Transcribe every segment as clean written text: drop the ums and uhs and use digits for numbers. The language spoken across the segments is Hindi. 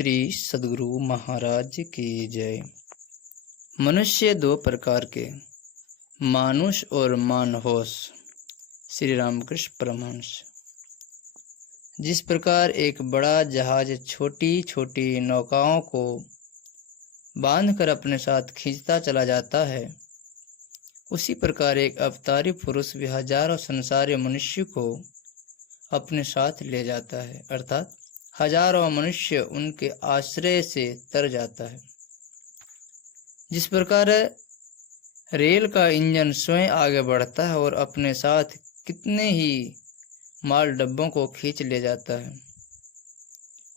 श्री सद्गुरु महाराज की जय। मनुष्य दो प्रकार के, मानुष और मानहोश। श्री रामकृष्ण परमहंस। जिस प्रकार एक बड़ा जहाज छोटी छोटी नौकाओं को बांधकर अपने साथ खींचता चला जाता है, उसी प्रकार एक अवतारी पुरुष भी हजारों संसारी मनुष्य को अपने साथ ले जाता है, अर्थात हजारों मनुष्य उनके आश्रय से तर जाता है। जिस प्रकार रेल का इंजन स्वयं आगे बढ़ता है और अपने साथ कितने ही माल डब्बों को खींच ले जाता है,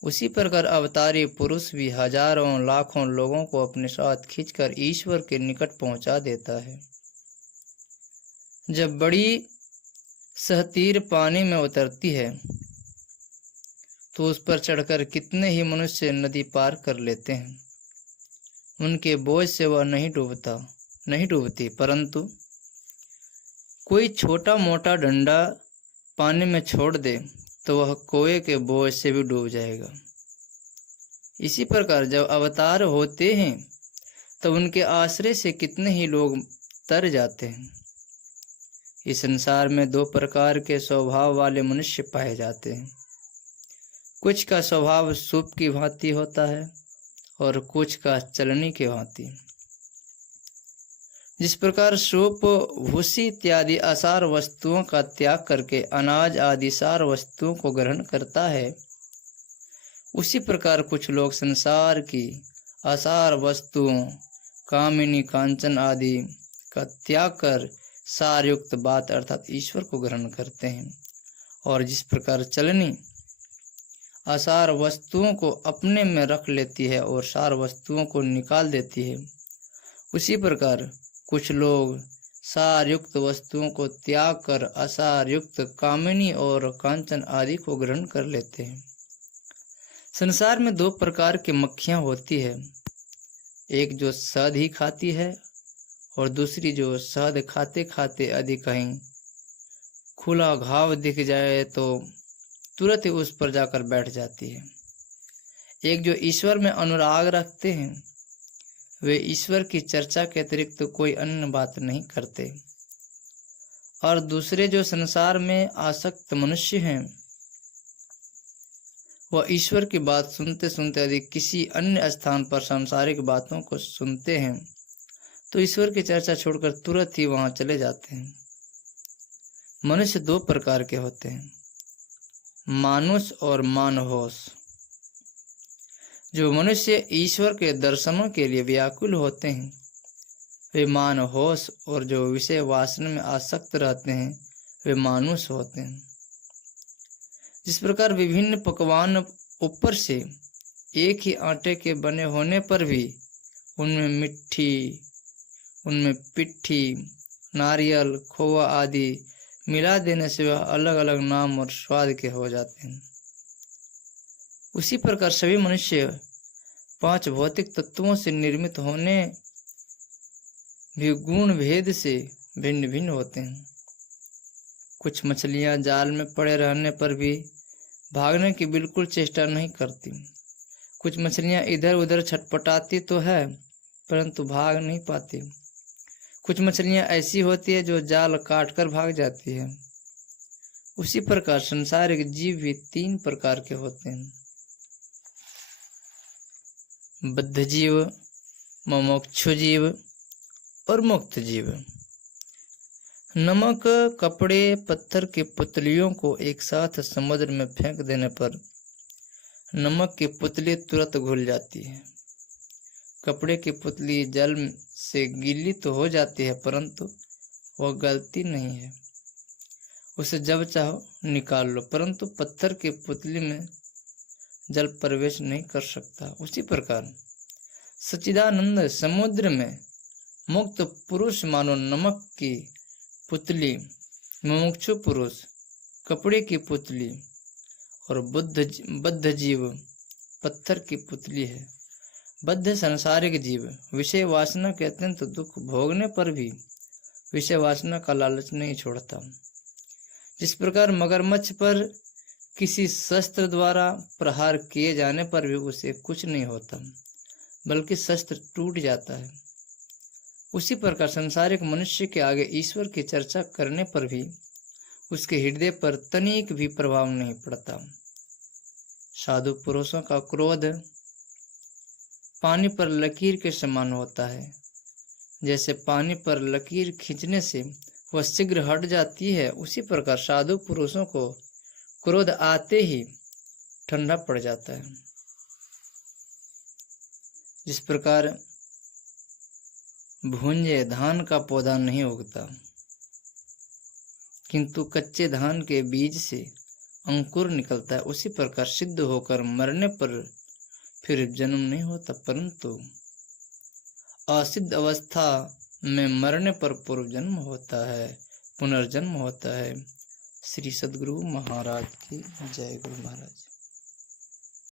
उसी प्रकार अवतारी पुरुष भी हजारों लाखों लोगों को अपने साथ खींचकर ईश्वर के निकट पहुंचा देता है। जब बड़ी सहतीर पानी में उतरती है तो उस पर चढ़कर कितने ही मनुष्य नदी पार कर लेते हैं। उनके बोझ से वह नहीं डूबती, परंतु कोई छोटा मोटा डंडा पानी में छोड़ दे तो वह कोए के बोझ से भी डूब जाएगा। इसी प्रकार जब अवतार होते हैं तब उनके आश्रय से कितने ही लोग तर जाते हैं। इस संसार में दो प्रकार के स्वभाव वाले मनुष्य पाए जाते हैं। कुछ का स्वभाव सूप की भांति होता है और कुछ का चलनी की भांति। जिस प्रकार सूप भूसी इत्यादि असार वस्तुओं का त्याग करके अनाज आदि सार वस्तुओं को ग्रहण करता है, उसी प्रकार कुछ लोग संसार की असार वस्तुओं कामिनी कांचन आदि का त्याग कर सारयुक्त बात अर्थात ईश्वर को ग्रहण करते हैं। और जिस प्रकार चलनी असार वस्तुओं को अपने में रख लेती है और सार वस्तुओं को निकाल देती है, उसी प्रकार कुछ लोग सार युक्त वस्तुओं को त्याग कर असार युक्त कामिनी और कांचन आदि को ग्रहण कर लेते हैं। संसार में दो प्रकार की मक्खियां होती है, एक जो शहद ही खाती है और दूसरी जो शहद खाते खाते यदि कहीं खुला घाव दिख जाए तो तुरंत ही उस पर जाकर बैठ जाती है। एक जो ईश्वर में अनुराग रखते हैं, वे ईश्वर की चर्चा के अतिरिक्त तो कोई अन्य बात नहीं करते, और दूसरे जो संसार में आसक्त मनुष्य हैं, वह ईश्वर की बात सुनते सुनते यदि किसी अन्य स्थान पर सांसारिक बातों को सुनते हैं तो ईश्वर की चर्चा छोड़कर तुरंत ही वहां चले जाते हैं। मनुष्य दो प्रकार के होते हैं, मानुष और मानहोश। जो मनुष्य ईश्वर के दर्शनों के लिए व्याकुल होते हैं वे मानहोश, और जो विषय वासना में आसक्त रहते हैं वे मानुष होते हैं। जिस प्रकार विभिन्न पकवान ऊपर से एक ही आटे के बने होने पर भी उनमें मिट्टी, उनमें पिट्ठी, नारियल, खोआ आदि मिला देने से वह अलग अलग नाम और स्वाद के हो जाते हैं, उसी प्रकार सभी मनुष्य पांच भौतिक तत्वों से निर्मित होने भी गुण भेद से भिन्न भिन्न होते हैं। कुछ मछलियां जाल में पड़े रहने पर भी भागने की बिल्कुल चेष्टा नहीं करती। कुछ मछलियां इधर उधर छटपटाती तो है परंतु भाग नहीं पाती। कुछ मछलियां ऐसी होती है जो जाल काटकर भाग जाती है। उसी प्रकार संसारिक जीव भी तीन प्रकार के होते हैं, बद्ध जीव, मुमुक्षु जीव और मुक्त जीव। नमक, कपड़े, पत्थर की पुतलियों को एक साथ समुद्र में फेंक देने पर नमक की पुतली तुरंत घुल जाती है। कपड़े की पुतली जल से गीली तो हो जाती है परंतु वह गलती नहीं है, उसे जब चाहो निकाल लो, परंतु पत्थर की पुतली में जल प्रवेश नहीं कर सकता। उसी प्रकार सच्चिदानंद समुद्र में मुक्त पुरुष मानो नमक की पुतली, मुमुक्षु पुरुष कपड़े की पुतली और बद्ध जीव पत्थर की पुतली है। बद्ध सांसारिक जीव विषय वासना के अत्यंत दुख भोगने पर भी विषय वासना का लालच नहीं छोड़ता। जिस प्रकार मगरमच्छ पर किसी शस्त्र द्वारा प्रहार किए जाने पर भी उसे कुछ नहीं होता, बल्कि शस्त्र टूट जाता है। उसी प्रकार संसारिक मनुष्य के आगे ईश्वर की चर्चा करने पर भी उसके हृदय पर तनिक भी प्रभाव नहीं पड़ता। साधु पुरुषों का क्रोध पानी पर लकीर के समान होता है। जैसे पानी पर लकीर खींचने से वह शीघ्र हट जाती है, उसी प्रकार साधु पुरुषों को क्रोध आते ही ठंडा पड़ जाता है। जिस प्रकार भूंजे धान का पौधा नहीं उगता, किंतु कच्चे धान के बीज से अंकुर निकलता है, उसी प्रकार सिद्ध होकर मरने पर फिर जन्म नहीं होता, परंतु असिद्ध अवस्था में मरने पर पूर्व जन्म होता है, पुनर्जन्म होता है। श्री सद्गुरु महाराज की जय। गुरु महाराज।